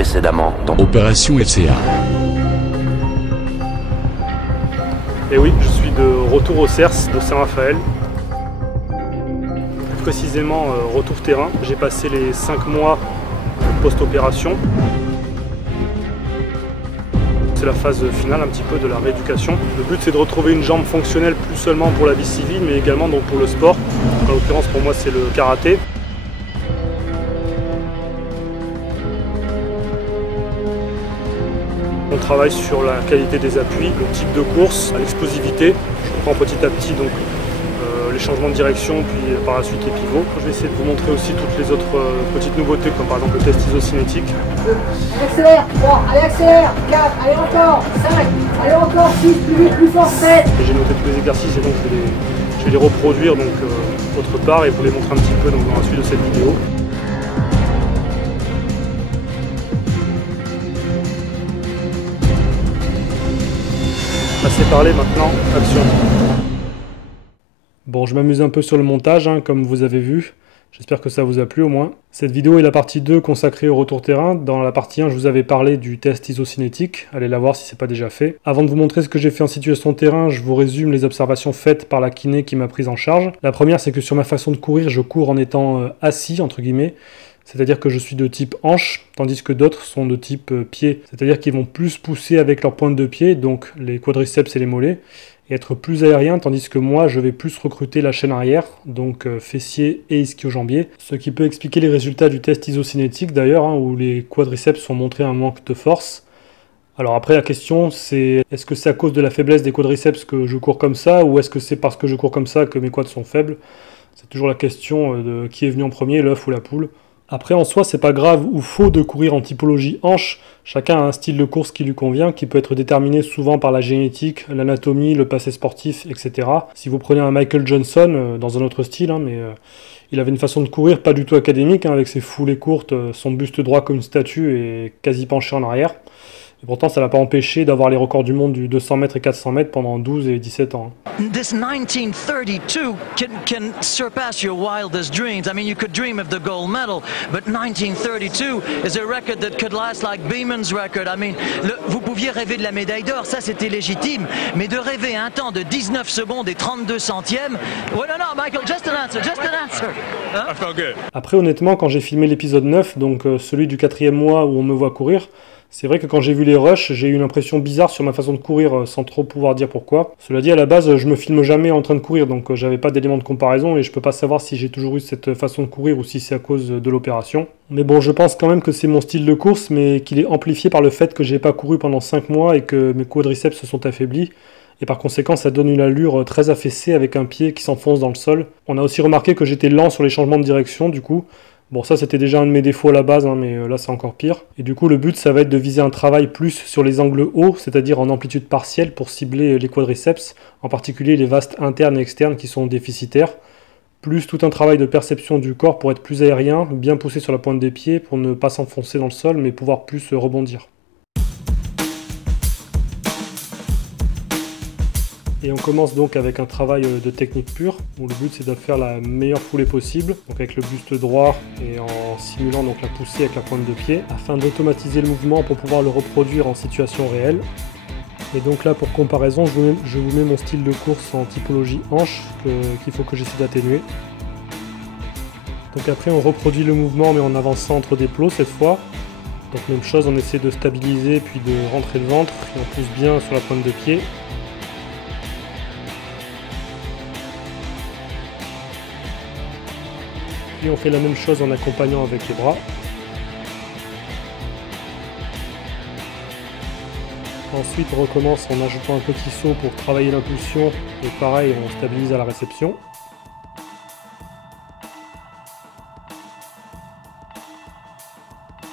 précédemment dans Opération FCA. Et oui, je suis de retour au CERS de Saint-Raphaël. Plus précisément, retour terrain. J'ai passé les 5 mois post-opération. C'est la phase finale un petit peu de la rééducation. Le but c'est de retrouver une jambe fonctionnelle plus seulement pour la vie civile mais également donc pour le sport. En l'occurrence pour moi c'est le karaté. On travaille sur la qualité des appuis, le type de course, l'explosivité. Je prends petit à petit donc les changements de direction puis par la suite les pivots. Je vais essayer de vous montrer aussi toutes les autres petites nouveautés comme par exemple le test isocinétique. Accélère, 3, allez accélère, 4, allez encore, 5, allez encore, 6, plus vite, plus fort, 7. J'ai noté tous les exercices et donc je vais les reproduire donc, autre part et vous les montrer un petit peu donc, dans la suite de cette vidéo. Assez parlé maintenant, action. Bon, je m'amuse un peu sur le montage, hein, comme vous avez vu. J'espère que ça vous a plu au moins. Cette vidéo est la partie 2 consacrée au retour terrain. Dans la partie 1, je vous avais parlé du test isocinétique. Allez la voir si ce n'est pas déjà fait. Avant de vous montrer ce que j'ai fait en situation terrain, je vous résume les observations faites par la kiné qui m'a prise en charge. La première, c'est que sur ma façon de courir, je cours en étant assis, entre guillemets. C'est-à-dire que je suis de type hanche, tandis que d'autres sont de type pied. C'est-à-dire qu'ils vont plus pousser avec leur pointe de pied, donc les quadriceps et les mollets, et être plus aérien, tandis que moi, je vais plus recruter la chaîne arrière, donc fessier et ischio-jambier. Ce qui peut expliquer les résultats du test isocinétique d'ailleurs, hein, où les quadriceps sont montrés un manque de force. Alors après, la question, c'est est-ce que c'est à cause de la faiblesse des quadriceps que je cours comme ça, ou est-ce que c'est parce que je cours comme ça que mes quads sont faibles? C'est toujours la question de qui est venu en premier, l'œuf ou la poule. Après, en soi, c'est pas grave ou faux de courir en typologie hanche. Chacun a un style de course qui lui convient, qui peut être déterminé souvent par la génétique, l'anatomie, le passé sportif, etc. Si vous prenez un Michael Johnson, dans un autre style, hein, mais il avait une façon de courir pas du tout académique, hein, avec ses foulées courtes, son buste droit comme une statue et quasi penché en arrière. Et pourtant, ça ne l'a pas empêché d'avoir les records du monde du 200 mètres et 400 mètres pendant 12 et 17 ans. This 1932 can surpass your wildest dreams. I mean, you could dream of the gold medal, but 1932 is a record that could last like Beeman's record. I mean, vous pouviez rêver de la médaille d'or, ça c'était légitime, mais de rêver un temps de 19 secondes et 32 centièmes... Oh non, non, Michael, just an answer, just an answer. Hein? I felt good. Après, honnêtement, quand j'ai filmé l'épisode 9, donc celui du 4e mois où on me voit courir, c'est vrai que quand j'ai vu les rushs, j'ai eu une impression bizarre sur ma façon de courir sans trop pouvoir dire pourquoi. Cela dit, à la base, je me filme jamais en train de courir, donc j'avais pas d'éléments de comparaison et je peux pas savoir si j'ai toujours eu cette façon de courir ou si c'est à cause de l'opération. Mais bon, je pense quand même que c'est mon style de course, mais qu'il est amplifié par le fait que j'ai pas couru pendant 5 mois et que mes quadriceps se sont affaiblis. Et par conséquent, ça donne une allure très affaissée avec un pied qui s'enfonce dans le sol. On a aussi remarqué que j'étais lent sur les changements de direction, du coup. Bon, ça c'était déjà un de mes défauts à la base, hein, mais là c'est encore pire. Et du coup, le but, ça va être de viser un travail plus sur les angles hauts, c'est-à-dire en amplitude partielle pour cibler les quadriceps, en particulier les vastes internes et externes qui sont déficitaires. Plus tout un travail de perception du corps pour être plus aérien, bien poussé sur la pointe des pieds pour ne pas s'enfoncer dans le sol, mais pouvoir plus rebondir. Et on commence donc avec un travail de technique pure, où le but c'est de faire la meilleure foulée possible, donc avec le buste droit et en simulant donc la poussée avec la pointe de pied, afin d'automatiser le mouvement pour pouvoir le reproduire en situation réelle. Et donc là pour comparaison, je vous mets mon style de course en typologie hanche, qu'il faut que j'essaie d'atténuer. Donc après on reproduit le mouvement mais en avançant entre des plots cette fois. Donc même chose, on essaie de stabiliser puis de rentrer le ventre, et on pousse bien sur la pointe de pied. Puis on fait la même chose en accompagnant avec les bras. Ensuite on recommence en ajoutant un petit saut pour travailler l'impulsion et pareil on stabilise à la réception.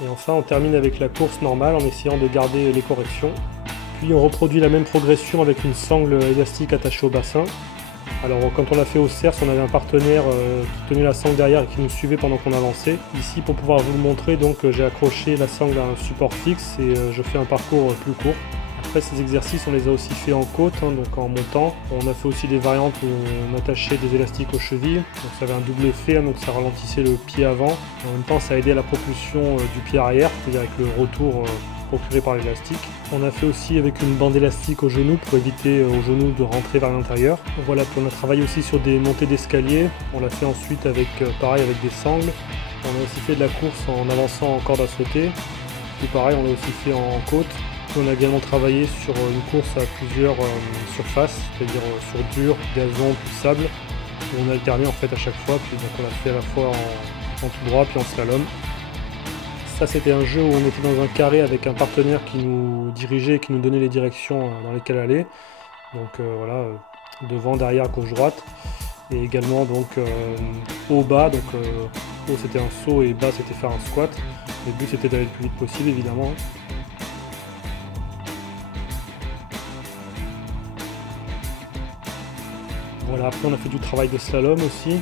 Et enfin on termine avec la course normale en essayant de garder les corrections. Puis on reproduit la même progression avec une sangle élastique attachée au bassin. Alors quand on l'a fait au CERS, on avait un partenaire qui tenait la sangle derrière et qui nous suivait pendant qu'on avançait. Ici, pour pouvoir vous le montrer, donc j'ai accroché la sangle à un support fixe et je fais un parcours plus court. Après après ces exercices, on les a aussi fait en côte, hein, donc en montant. On a fait aussi des variantes où on attachait des élastiques aux chevilles, donc ça avait un double effet, hein, donc ça ralentissait le pied avant. En même temps, ça aidait à la propulsion du pied arrière, c'est-à-dire avec le retour procuré par l'élastique. On a fait aussi avec une bande élastique au genou pour éviter au genou de rentrer vers l'intérieur. Voilà, puis on a travaillé aussi sur des montées d'escalier. On l'a fait ensuite avec, pareil, avec des sangles. On a aussi fait de la course en avançant en corde à sauter. Puis pareil, on l'a aussi fait en côte. Puis on a également travaillé sur une course à plusieurs surfaces, c'est-à-dire sur dur, gazon, puis sable. Où on a alterné en fait à chaque fois. Puis donc on l'a fait à la fois en tout droit puis en slalom. Ça, c'était un jeu où on était dans un carré avec un partenaire qui nous dirigeait et qui nous donnait les directions dans lesquelles aller. Donc voilà, devant, derrière, gauche, droite. Et également donc haut, bas. Donc haut c'était un saut et bas c'était faire un squat. Le but c'était d'aller le plus vite possible évidemment. Voilà, après on a fait du travail de slalom aussi.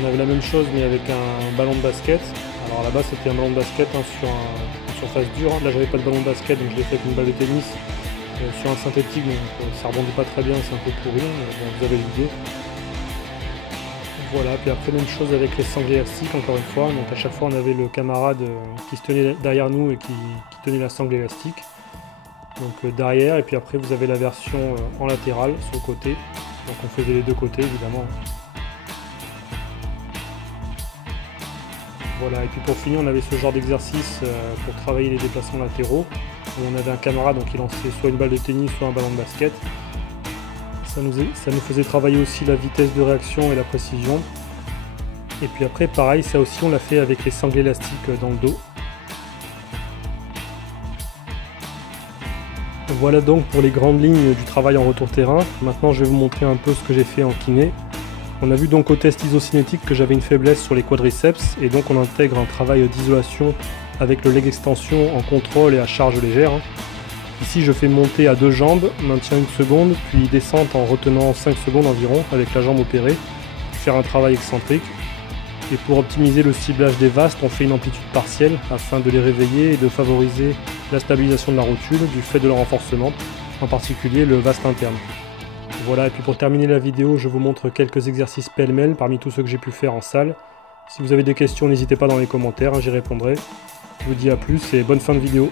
On avait la même chose mais avec un ballon de basket. Alors là-bas c'était un ballon de basket sur une surface dure. Là j'avais pas de ballon de basket donc je l'ai fait avec une balle de tennis sur un synthétique, donc ça rebondit pas très bien, c'est un peu pourri, bon, vous avez l'idée. Voilà, puis après même chose avec les sangles élastiques encore une fois, donc à chaque fois on avait le camarade qui se tenait derrière nous et qui tenait la sangle élastique. Donc derrière, et puis après vous avez la version en latéral sur le côté, donc on faisait les deux côtés évidemment. Voilà, et puis pour finir, on avait ce genre d'exercice pour travailler les déplacements latéraux. Où on avait un camarade donc, qui lançait soit une balle de tennis, soit un ballon de basket. Ça nous faisait travailler aussi la vitesse de réaction et la précision. Et puis après, pareil, ça aussi, on l'a fait avec les sangles élastiques dans le dos. Voilà donc pour les grandes lignes du travail en retour terrain. Maintenant, je vais vous montrer un peu ce que j'ai fait en kiné. On a vu donc au test isocinétique que j'avais une faiblesse sur les quadriceps et donc on intègre un travail d'isolation avec le leg extension en contrôle et à charge légère. Ici je fais monter à deux jambes, maintien 1 seconde, puis descente en retenant 5 secondes environ avec la jambe opérée, faire un travail excentrique. Et pour optimiser le ciblage des vastes, on fait une amplitude partielle afin de les réveiller et de favoriser la stabilisation de la rotule du fait de leur renforcement, en particulier le vaste interne. Voilà, et puis pour terminer la vidéo, je vous montre quelques exercices pêle-mêle parmi tous ceux que j'ai pu faire en salle. Si vous avez des questions, n'hésitez pas dans les commentaires, j'y répondrai. Je vous dis à plus et bonne fin de vidéo.